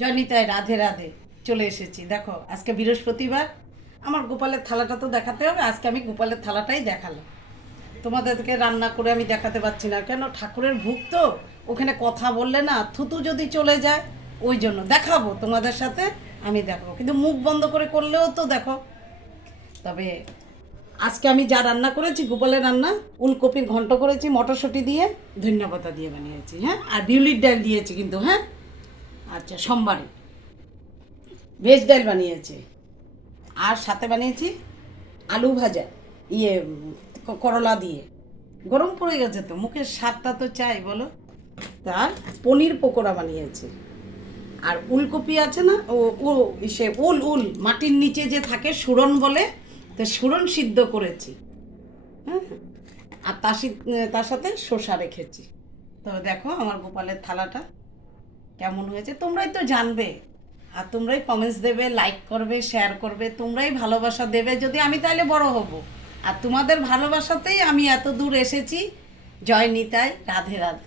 জয়নিতাই রাধে রাধে। চলে এসেছি, দেখো আজকে বৃহস্পতিবার, আমার গোপালের থালাটা তো দেখাতে হবে। আজকে আমি গোপালের থালাটাই দেখালাম। তোমাদেরকে রান্না করে আমি দেখাতে পারছি না, কেন ঠাকুরের ভোগ তো, ওখানে কথা বললে না থুতু যদি চলে যায়, ওই জন্য দেখাবো তোমাদের সাথে। আমি দেখাবো, কিন্তু মুখ বন্ধ করে করলেও তো দেখো। তবে আজকে আমি যা রান্না করেছি, গোপালের রান্না, উলকপির ঘন্ট করেছি মটরশুঁটি দিয়ে, ধন্যপাতা দিয়ে বানিয়েছি, হ্যাঁ, আর বিউলির ডাল দিয়েছি কিন্তু, হ্যাঁ। আচ্ছা, সোমবারে ভেজ ডাল বানিয়েছি, আর সাথে বানিয়েছি আলু ভাজা, ইয়ে করলা দিয়ে। গরম পড়ে গেছে তো, মুখের স্বাদটা তো চাই বলো। তার পনির পকোড়া বানিয়েছি। আর উলকপি আছে না, ও ও সে উল উল মাটির নিচে যে থাকে, সুরন বলে, তো সুরন সিদ্ধ করেছি, হ্যাঁ। আর তার সাথে শসা রেখেছি। তো দেখো আমার গোপালের থালাটা কেমন হয়েছে, তোমরাই তো জানবে। আর তোমরাই কমেন্টস দেবে, লাইক করবে, শেয়ার করবে, তোমরাই ভালোবাসা দেবে, যদি আমি তাহলে বড় হব। আর তোমাদের ভালোবাসাতেই আমি এত দূর এসেছি। জয় নিতাই, রাধে রাধে।